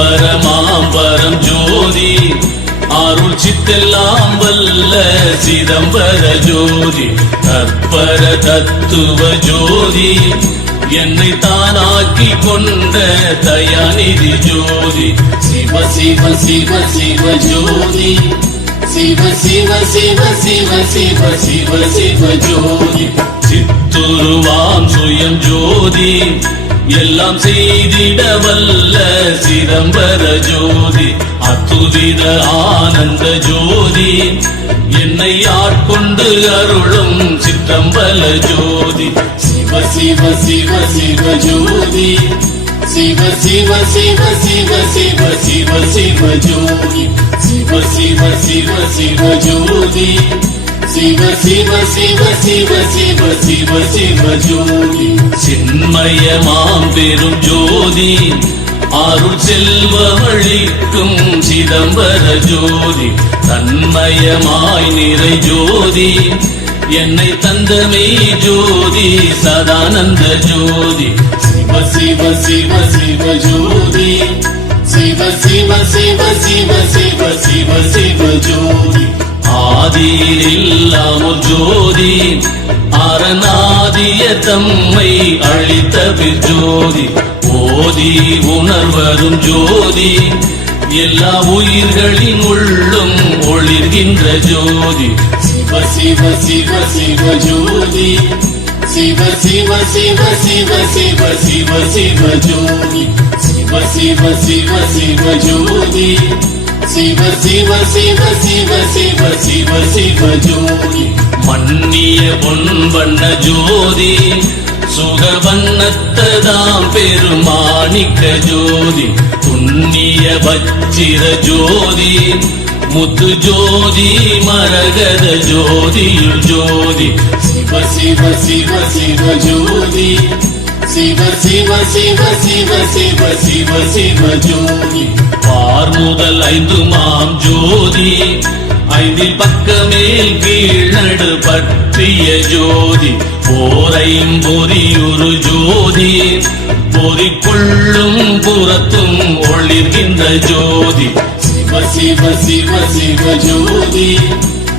சிற்பரமாம்பரம் ஜோதி. அருள் சித்தெல்லாம் வல்ல சிதம்பர ஜோதி. தற்பர தத்துவ ஜோதி. என்னை தானாக்கி கொண்ட தயாநிதி ஜோதி. சிவ சிவ சிவ சிவ ஜோதி. சிவ சிவ சிவ சிவ சிவ சிவ சிவ ஜோதி. சித்துருவாம் சுயம் ஜோதி. எல்லாம் செய்திட வல்ல சிதம்பர ஜோதி அத்துதித ஆனந்த ஜோதி. என்னை ஆட்கொண்டு அருளும் சித்தம்பல ஜோதி? சிவ சிவ சிவ சிவ ஜோதி. சிவ சிவ சிவ சிவ சிவ சிவ சிவ ஜோதி. சிவ சிவ சிவ சிவ ஜோதி. சிவ சிவ சிவ சிவ சிவ சிவ சிவ ஜோதி சின்மயமாம் பெரும் ஜோதி அருள் செல்வமளிக்கும் சிதம்பர ஜோதி தன்மயமாய் நிறை ஜோதி என்னை தந்தமே ஜோதி சதானந்த ஜோதி சிவ சிவ சிவ சிவ ஜோதி சிவ சிவ சிவ சிவ சிவ சிவ சிவ ஜோதி ஆதியில்லாம் ஒரு ஜோதி அரணாதிய தம்மை அழித்த ஜோதி ஓதி உணர்வரும் ஜோதி. எல்லா உயிர்களின் உள்ளும் ஒளிர்கின்ற ஜோதி. சிவ சிவ சிவ சிவ ஜோதி. சிவ சிவ சிவ சிவ சிவ சிவ சிவ ஜோதி. சிவ சிவ சிவ சிவ ஜோதி. சிவ சிவ சிவ சிவ சிவ சிவ சிவ ஜோதி மன்னிய பொன்வண்ண ஜோதி சுகவண்ணத்ததாம் பெருமாணிக்க ஜோதி புண்ணிய பச்சிர ஜோதி முத்து ஜோதி மரகத ஜோதியுள் ஜோதி சிவ சிவ சிவ சிவ ஜோதி சிவ சிவ சிவ சிவ சிவ சிவ சிவ ஜோதி பார் முதல் ஐந்து மாம் ஜோதி. ஐந்தில் பக்கமேல் கீழ்நடு பற்றிய ஜோதி. போரையும் பொறியுரு ஜோதி. பொறிக்குள்ளும் புறத்தும் ஒளிர்கின்ற ஜோதி. சிவ சிவ சிவ சிவ ஜோதி.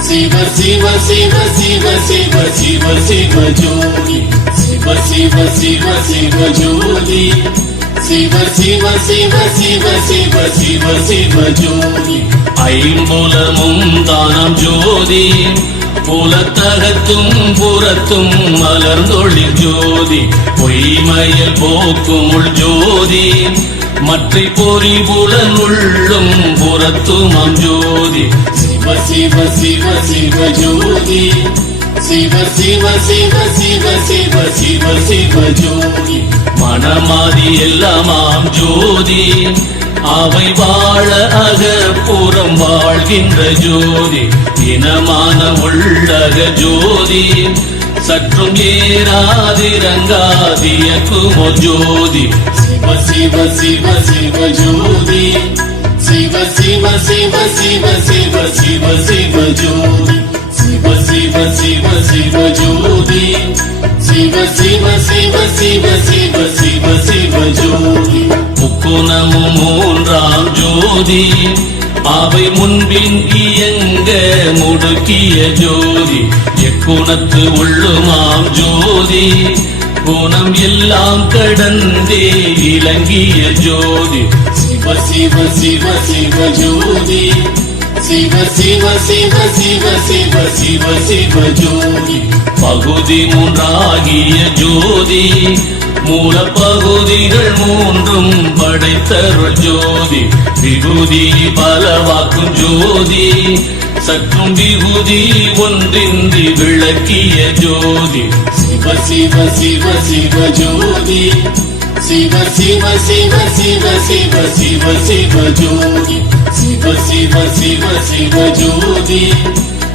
சிவ சிவ சிவ சிவ சிவ சிவ சிவ ஜோதி. சிவ சிவ சிவ சிவ ஜோதி. சிவ சிவ சிவ சிவ சிவ சிவ சிவ ஜோதி ஐம்புலமும் தானம் ஜோதி புலத்தகத்தும் புறத்தும் மலர்ந்தொழி ஜோதி பொய்மயல் போக்கும் உள் ஜோதி மற்ற பொறி புலன் உள்ளும் புறத்தும் ஜோதி சிவ சிவ சிவ சிவ ஜோதி சிவ சிவ சிவ சிவ சிவ சிவ சிவ ஜோதி மனமாதி எல்லாமாம் ஜோதி. அவை வாழ அகப்புறம் வாழ்கின்ற ஜோதி. இனமான உள்ளக ஜோதி. சற்றும் ஏறாதிரங்காதியக்குமோ ஜோதி. சிவ சிவ சிவ சிவ ஜோதி. சிவ சிவ சிவ சிவ சிவ சிவ சிவ ஜோதி. சிவ சிவ சிவ சிவ ஜோதி. சிவ சிவ சிவ சிவ சிவ சிவ சிவ ஜோதி. முக்குணமும் மூன்றாம் ஜோதி. அவை முன்பின் இயங்க முடுக்கிய ஜோதி. எக்குணத்து உள்ளுமாம் ஜோதி. குணம் எல்லாம் கடந்தே இலங்கிய ஜோதி. சிவ சிவ சிவ சிவ ஜோதி. சிவ சிவ சிவ சிவ சிவ சிவ சிவ ஜோதி பகுதி மூன்றாகிய ஜோதி மூல பகுதிகள் மூன்றும் படைத்தருள் ஜோதி விகுதி பலவாக்கும் ஜோதி சற்றும் விகுதி ஒன்றின்றி விளக்கிய ஜோதி சிவ சிவ சிவ சிவ ஜோதி சிவ சிவ சிவ சிவ சிவ சிவ சிவ ஜோதி சிவ சிவ சிவ சிவ ஜோதி.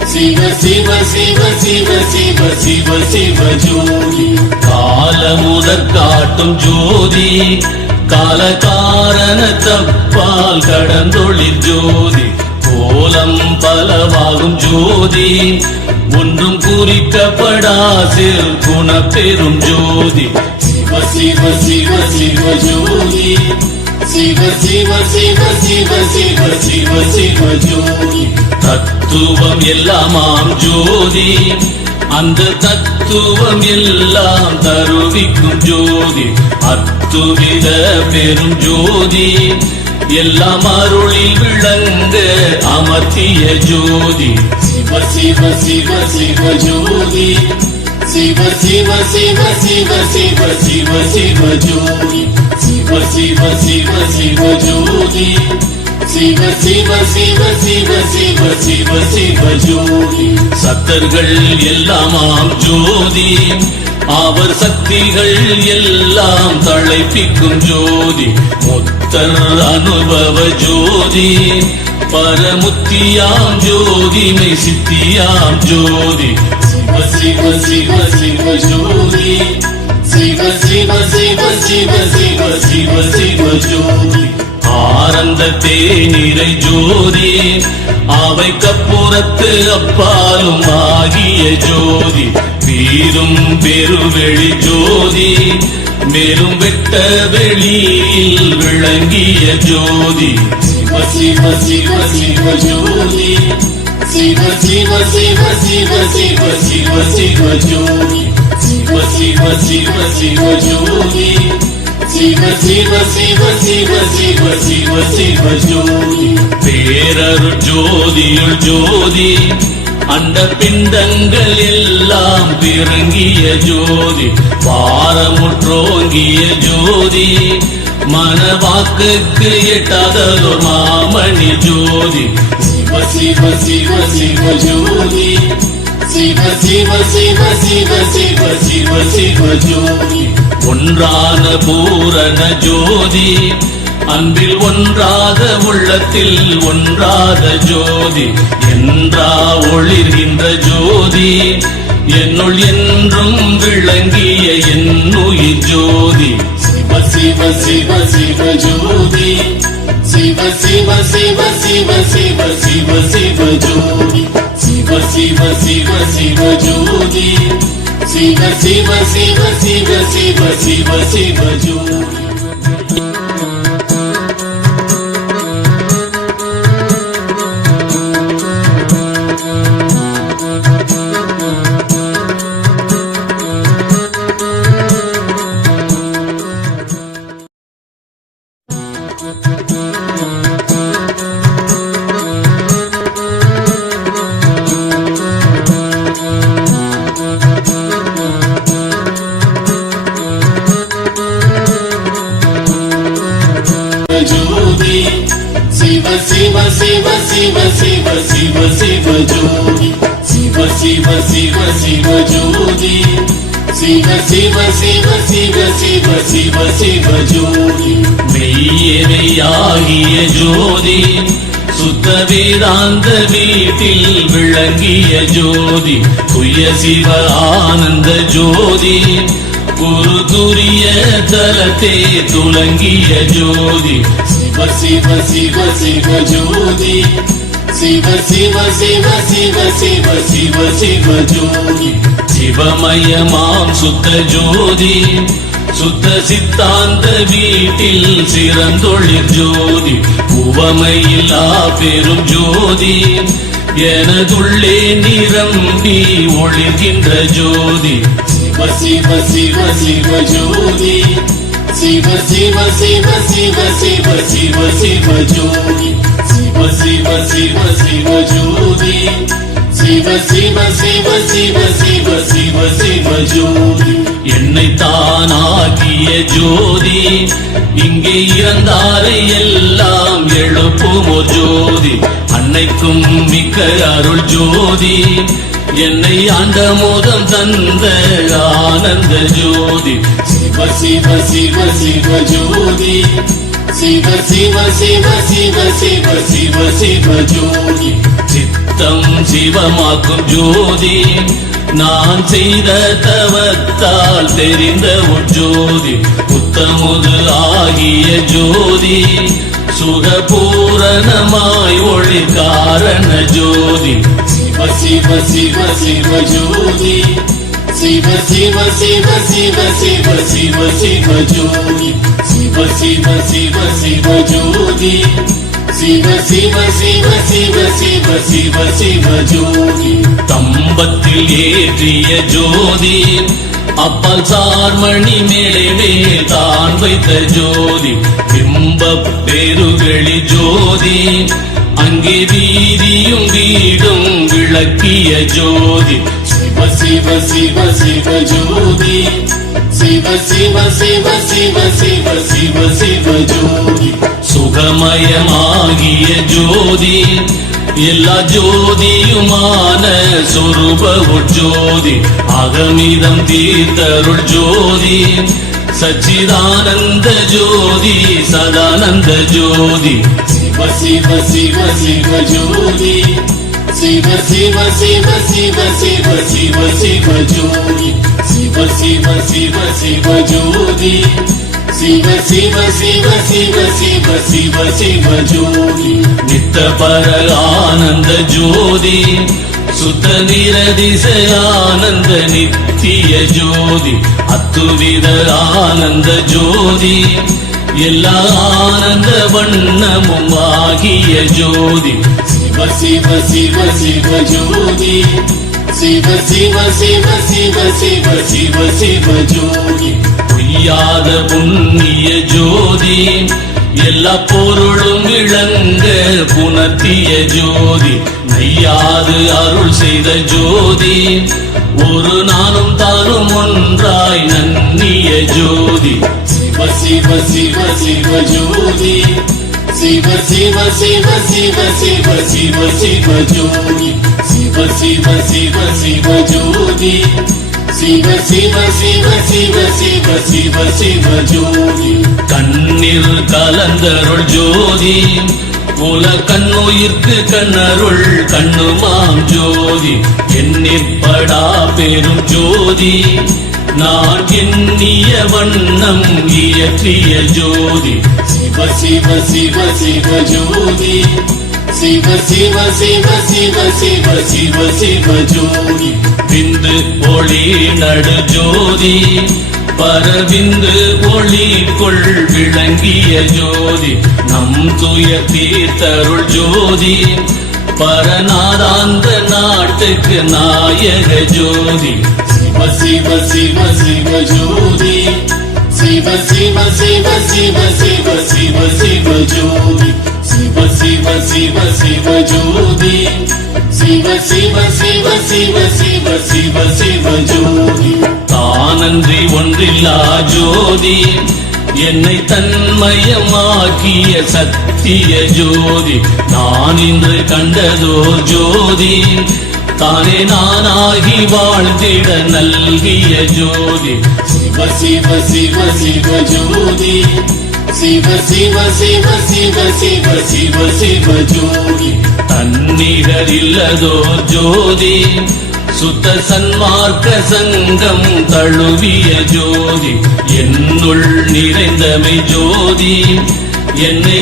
சிவ சிவ சிவ சிவ சிவ சிவ சிவ ஜோதி. காலமுதற் காட்டும் ஜோதி. கால காரண தப்பால் கடந்தொழில் ஜோதி. கோலம் பலவாகும் ஜோதி. ஒன்றும் குறிக்கப்படாசில் குண பெரும் ஜோதி. சிவ சிவ சிவ சிவ ஜோதி. சிவ சிவ சிவ சிவ சிவ சிவ சிவ ஜோதி தத்துவம் எல்லாமாம் ஜோதி அந்த தத்துவம் எல்லாம் தருவிக்கும் ஜோதி அத்துவித பெரும் ஜோதி எல்லாம் அருளில் விளங்க அமர்த்திய ஜோதி சிவ சிவ சிவ சிவ ஜோதி சிவ சிவ சிவ சிவ சிவ சிவ சிவ ஜோதி சிவ சிவ சிவ சிவ ஜோதி. சிவ சிவ சிவ சிவ சிவ சிவ சிவ ஜோதி. சத்தர்கள் எல்லாமாம் ஜோதி. அவர் சக்திகள் எல்லாம் தழைப்பிக்கும் ஜோதி. முத்தர் அனுபவ ஜோதி. பரமுத்தியாம் ஜோதி மெய் சித்தியாம் ஜோதி. சிவ சிவ சிவ சிவ ஜோதி. சிவ சிவ சிவ சிவ சிவ சிவ சிவ ஜோதி ஆனந்த தேனிரை ஜோதி அவை கப்புறத்து அப்பாலும் ஆகிய ஜோதி வீரும் பெருவெளி ஜோதி மேலும் வெட்ட வெளியில் விளங்கிய ஜோதி சிவ சிவ சிவ சிவ ஜோதி சிவ சிவ சிவ சிவ சிவ சிவ சிவ ஜோதி சிவ சிவ சிவ சிவ ஜோதி சிவ சிவ சிவ சிவ சிவ சிவ சிவ ஜோதி பேரரு ஜோதியுள் ஜோதி அந்த பிண்டங்கள் எல்லாம் பிறங்கிய ஜோதி பாரமுற்றோங்கிய ஜோதி மனவாக்குக்கு எட்டாததோர் மாமணி ஜோதி சிவ சிவ சிவ சிவ ஜோதி சிவ சிவ சிவ சிவ சிவ சிவ சிவ ஜோதி ஒன்றான பூரண ஜோதி அன்பில் ஒன்றாக உள்ளத்தில் ஒன்றாத ஜோதி என்றா ஒளிர்கின்ற ஜோதி என்னுள் என்றும் விளங்கிய என்னுயிர் ஜோதி சிவ சிவ சிவ சிவ ஜோதி சிவ சிவ சிவ சிவ சிவ சிவ சிவ ஜோதி சிவ சிவ சிவ சிவ ஜோதி சிவ சிவ சிவ சிவ சிவ சிவ சிவ சிவ சிவ சிவ ஜோதி. சிவ சிவ சிவ சிவ சிவ சிவ சிவ ஜோதி. மெய்யமையாகிய ஜோதி. சுத்த வேதாந்த வீட்டில் விளங்கிய ஜோதி. துய சிவ ஆனந்த ஜோதி. குரு துரிய தலத்தே துலங்கிய ஜோதி. சிவ சிவ சிவ சிவ ஜோதி. சிவ சிவ சிவ சிவ சிவ சிவ சிவ ஜோதி சிவமயமாம் சுத்த ஜோதி சுத்த சித்தாந்த வீட்டில் சிறந்தொழிற் ஜோதி உவமையில்லா பெரும் ஜோதி எனதுள்ளே நிரம்பி ஒளிர்கின்ற ஜோதி சிவ சிவ சிவ சிவ ஜோதி சிவ சிவ சிவ சிவ சிவ சிவ சிவ ஜோதி சிவ சிவ சிவ ஜோதி. சிவ சிவ சிவ சிவ சிவ சிவ சிவ ஜோதி. என்னை தானாகிய ஜோதி. இங்கே இறந்தாரை எல்லாம் எழுப்புமோ ஜோதி. அன்னைக்கும் மிக்க அருள் ஜோதி. என்னை ஆண்ட மோதம் தந்த ஆனந்த ஜோதி. சிவ சிவ சிவ சிவ ஜோதி. சிவ சிவ சிவ சிவ சிவ சிவ சிவ ஜோதி. சித்தம் சிவமாக்கும் ஜோதி. நான் செய்த தவத்தால் தெரிந்த உன் ஜோதி. புத்தமுது ஆகிய ஜோதி. சுகபூரணமாய் ஒளி காரண ஜோதி. சிவ சிவ சிவ சிவ ஜோதி. சிவ சிவ சிவ சிவ சிவ சிவ சிவ ஜோதி சிவ சிவ சிவ சிவ ஜோதி சிவ சிவ சிவ சிவ சிவ சிவ சிவ ஜோதி தம்பத்தில் ஏற்றிய ஜோதி அப்பல் சார்மணி மேலே மேல் தான் வைத்த ஜோதி பிம்ப பெருகளி ஜோதி அங்கே வீதியும் வீடும் விளக்கிய ஜோதி சிவ சிவ சிவ ஜோதி. சிவ சிவ சிவ சிவ சிவ சிவ சிவ ஜோதி. சுகமயமாகிய ஜோதி. எல்லா ஜோதியுமான சொரூப ஜோதி அகமிதம் தீர்த்தருள் ஜோதி. சச்சிதானந்த ஜோதி சதானந்த ஜோதி. சிவ சிவ சிவ சிவ ஜோதி. சிவ சிவ சிவ சிவ சிவ சிவ சிவ ஜோதி சிவ சிவ சிவ சிவ ஜோதி சிவ சிவ சிவ சிவ சிவ சிவ சிவ ஜோதி நித்த பர ஆனந்த சுத்த நிரதிசயானந்த நித்திய ஜோதி அத்துவித ஆனந்த ஜோதி எல்லா ஆனந்த வண்ணமும் ஆகிய ஜோதி. சிவ சிவ சிவ சிவ ஜோதி. சிவ சிவ சிவ சிவ சிவ சிவ சிவ ஜோதி. பொய்யாத புண்ணிய ஜோதி. எல்லா பொருளும் விளங்க புணர்த்திய ஜோதி. நையாது அருள் செய்த ஜோதி. ஒரு நாளும் தானும் ஒன்றாய் நன்னிய ஜோதி. சிவ சிவ சிவ சிவ ஜோதி சிவ சிவ சிவ சிவ சிவ சிவ சிவ ஜோதி சிவ சிவ சிவ சிவ ஜோதி சிவ சிவ சிவ சிவ சிவ சிவ சிவ ஜோதி கண்ணீர் கலந்தருள் ஜோதி உல கண்ணுயிர்க்கு கண்ணருள் கண்ணுமாம் ஜோதி எண்ணிற்படா பெரும் ஜோதி நான் எண்ணிய வண்ணம் இயற்றிய ஜோதி. சிவ சிவ சிவ சிவ ஜோதி. சிவ சிவ சிவ சிவ சிவ சிவ சிவ ஜோதி. விந்து ஒளி நடு ஜோதி. பரவிந்து ஒளி கொள் விளங்கிய ஜோதி. நம் துய தீர்த்தருள் ஜோதி. பரநாதாந்த நாட்டுக்கு நாயக ஜோதி சிவ சிவ சிவ சிவ ஜோதி சிவ சிவ சிவ சிவ சிவ சிவ சிவ ஜோதி சிவ சிவ சிவ சிவ ஜோதி சிவ சிவ சிவ சிவ சிவ சிவ சிவ ஜோதி தானன்றி ஒன்றில்லா ஜோதி என்னை தன்மயமாக்கிய சத்திய ஜோதி. நான் இன்று கண்டதோ ஜோதி. தானே நானாகி வாழ்ந்திட நல்கிய ஜோதி. சிவ சிவ சிவ சிவ ஜோதி. சிவ சிவ சிவ சிவ சிவ சிவ சிவ ஜோதி. தன்னிகர் இல்லதோ ஜோதி. சுத்த சன்மார்க்க சங்கம் தழுவிய ஜோதி என்னுள் நிறைந்தமை ஜோதி என்னை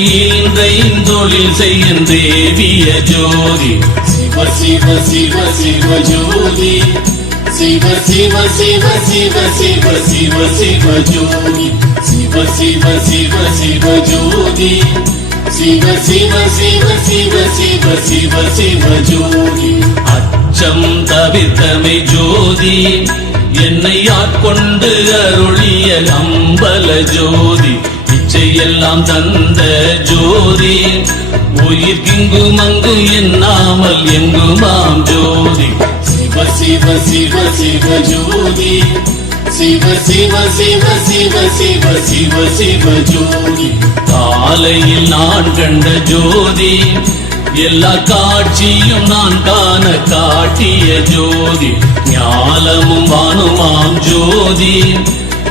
தொழில் செய்யும் தேவிய ஜோதி சிவ சிவ சிவ சிவ ஜோதி சிவ சிவ சிவ சிவ சிவ சிவ சிவ ஜோதி சிவ சிவ சிவ சிவ ஜோதி சிவ சிவ சிவ சிவ சிவ சிவ சிவ ஜோதி உச்சம் தவித்தமை ஜோதி என்னை ஆட்கொண்டு அருளிய அம்பல ஜோதி இச்சையெல்லாம் தந்த ஜோதி. உயிர்கிங்கும் அங்கு எண்ணாமல் எங்குமாம் ஜோதி. சிவ சிவ சிவ சிவ ஜோதி. சிவ சிவ சிவ சிவ சிவ சிவ சிவ ஜோதி. காலையில் நான் கண்ட ஜோதி எல்லா காட்சியும் நான் காண காட்டிய ஜோதி ஞாலமும் வானுமாம் ஜோதி.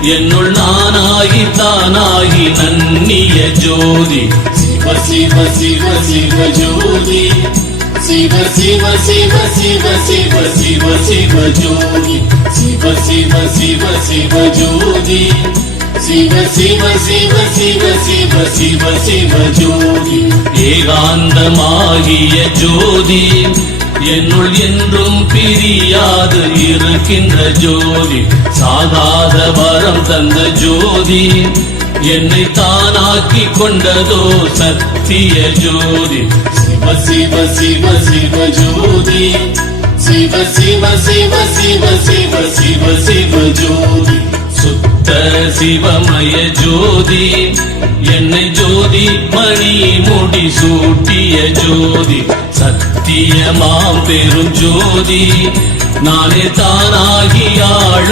என்னுள் நானாகி தானாகி நன்னிய ஜோதி. சிவ சிவ சிவ சிவ ஜோதி. சிவ சிவ சிவ சிவ சிவ சிவ சிவ ஜோதி. சிவ சிவ சிவ சிவ ஜோதி. சிவ சிவ சிவ சிவ சிவ சிவ சிவ ஜோதி ஏகாந்தமாகிய ஜோதி என்னுள் என்றும் பிரியாது இருக்கின்ற ஜோதி சாகாத வரம் தந்த ஜோதி என்னை தானாக்கி கொண்டதோ சத்திய ஜோதி சிவ சிவ சிவ சிவ ஜோதி சிவ சிவ சிவ சிவ சிவ சிவ சிவ ஜோதி சுத்த சிவமய ஜோதி என்னை ஜோதி மணி முடி சூட்டிய ஜோதி சத்தியமாம் பெரும் ஜோதி நானே தானாகி ஆழ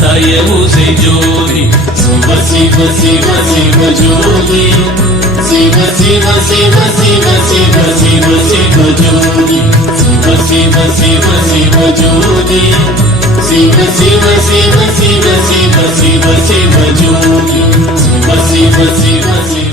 தயவு செய் ஜோதி. சிவ சிவ சிவ சிவ ஜோதி சிவ சிவ சிவ சிவ சிவ சிவ சிவ ஜோதி சிவ சிவ சிவ சிவ ஜோதி சிவ சிவ சிவ சிவ சிவ சிவ சிவ ஜோதி சிவ சிவ சிவ